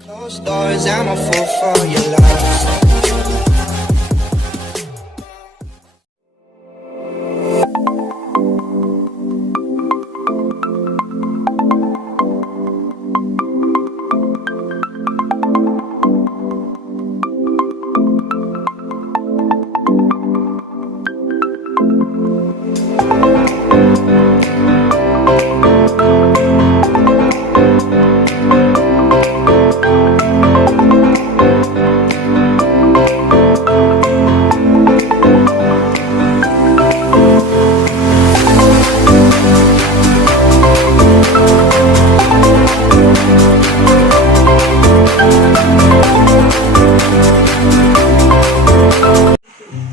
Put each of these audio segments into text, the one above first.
Closed doors, I'm a fool for your love.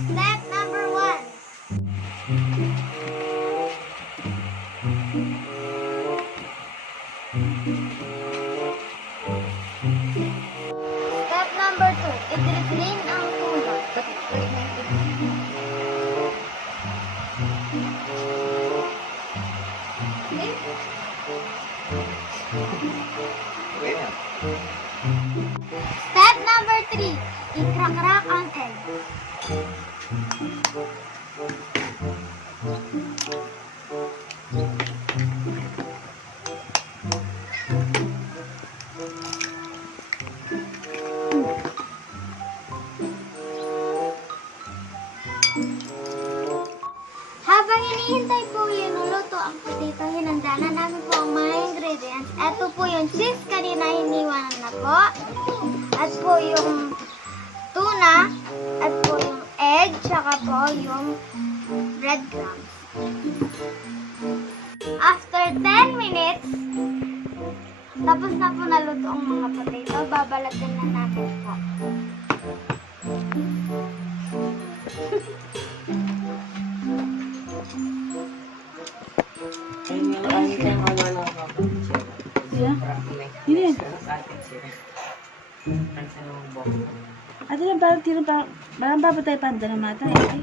Step number 1. Step number 2. I-drain ang tuna. Step number 3. I-crack ang egg. Habang hinihintay po yung luluto ang potato, hinanda na namin po ang mga ingredients. Ito po yung cheese, kanina hiniwanan na po. At po yung tuna, at po yung egg, tsaka po yung breadcrumbs. After 10 minutes, tapos na po naluto ang mga potato, babalatan na natin po. Ini. Ada yang baru tiru barang apa tayo panda na mata eh.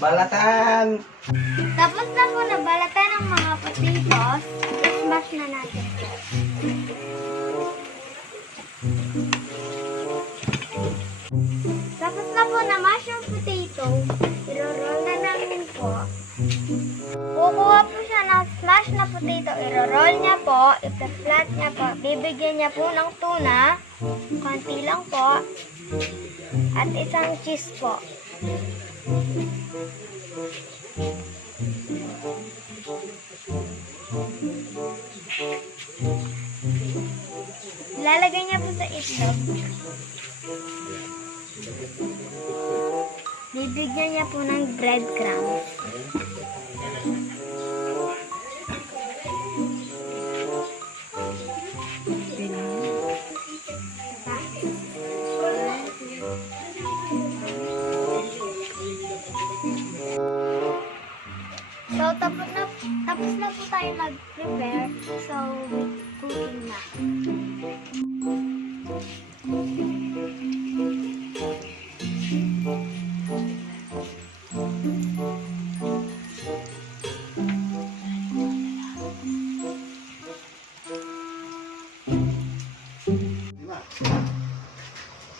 Balatan! Tapos na po nabalatan ang mga potatoes, i-smash na natin po. Tapos na po na-mash yung potato, i-roll na namin po. Kukuha po siya ng smash na potato, i-roll niya po, i-flat niya po, bibigyan niya po ng tuna, konti lang po, at isang cheese po. Lalagay niya po sa itlog. Bibigyan niya po ng breadcrumbs. So, tapos na po tayo mag-prepare. So, cooking na.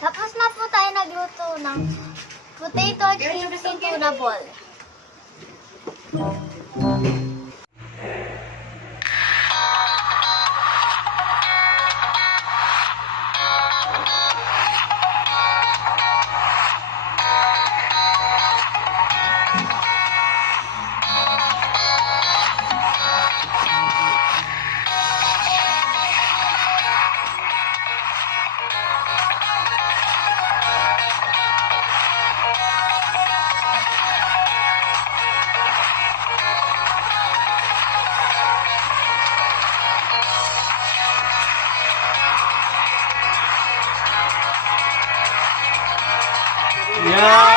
Tapos na po tayo nagluto ng potato chips in tuna ball. Yeah!